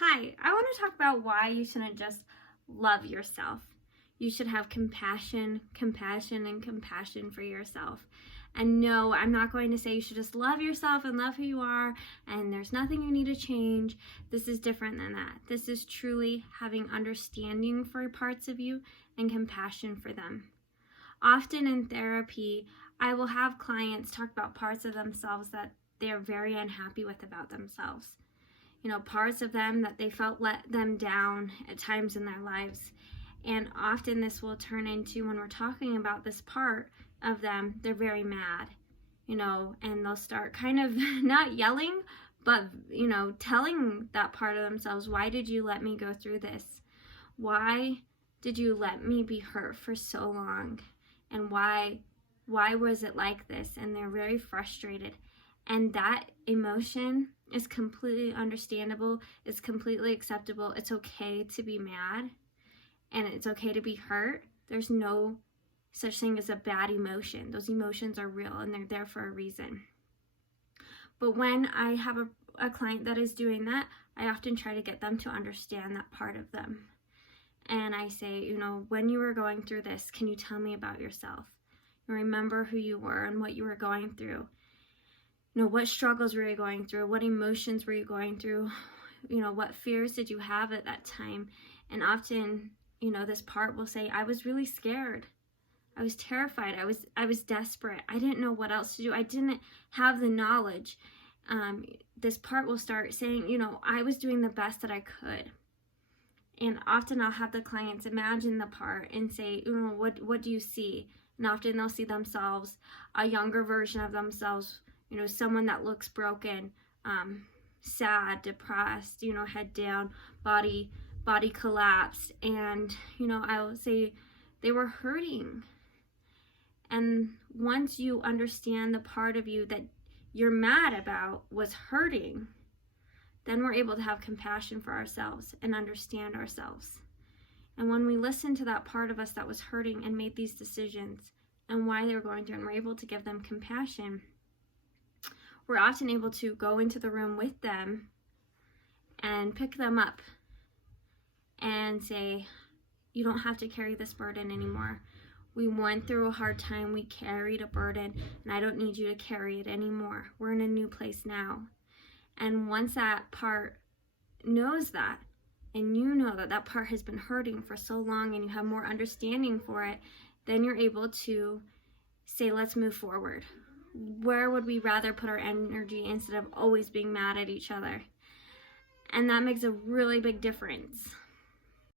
Hi, I want to talk about why you shouldn't just love yourself. You should have compassion, and compassion for yourself. And no, I'm not going to say you should just love yourself and love who you are and there's nothing you need to change. This is different than that. This is truly having understanding for parts of you and compassion for them. Often in therapy, I will have clients talk about parts of themselves that they're very unhappy with about themselves. Parts of them that they felt let them down at times in their lives. And often this will turn into, when we're talking about this part of them, they're very mad, and they'll start kind of not yelling, but, telling that part of themselves, why did you let me go through this? Why did you let me be hurt for so long? And why was it like this? And they're very frustrated. And that emotion is completely understandable. It's completely acceptable. It's okay to be mad and it's okay to be hurt. There's no such thing as a bad emotion. Those emotions are real and they're there for a reason. But when I have a client that is doing that, I often try to get them to understand that part of them. And I say, when you were going through this, can you tell me about yourself? Remember who you were and what you were going through. What struggles were you going through? What emotions were you going through? What fears did you have at that time? And often, this part will say, I was really scared. I was terrified. I was desperate. I didn't know what else to do. I didn't have the knowledge. This part will start saying, I was doing the best that I could. And often I'll have the clients imagine the part and say, what do you see? And often they'll see themselves, a younger version of themselves, someone that looks broken, sad, depressed, head down, body collapsed. And, I'll say they were hurting. And once you understand the part of you that you're mad about was hurting, then we're able to have compassion for ourselves and understand ourselves. And when we listen to that part of us that was hurting and made these decisions and why they were going through, and we're able to give them compassion, we're often able to go into the room with them and pick them up and say, you don't have to carry this burden anymore. We went through a hard time, we carried a burden, and I don't need you to carry it anymore. We're in a new place now. And once that part knows that, and you know that that part has been hurting for so long and you have more understanding for it, then you're able to say, let's move forward. Where would we rather put our energy instead of always being mad at each other? And that makes a really big difference.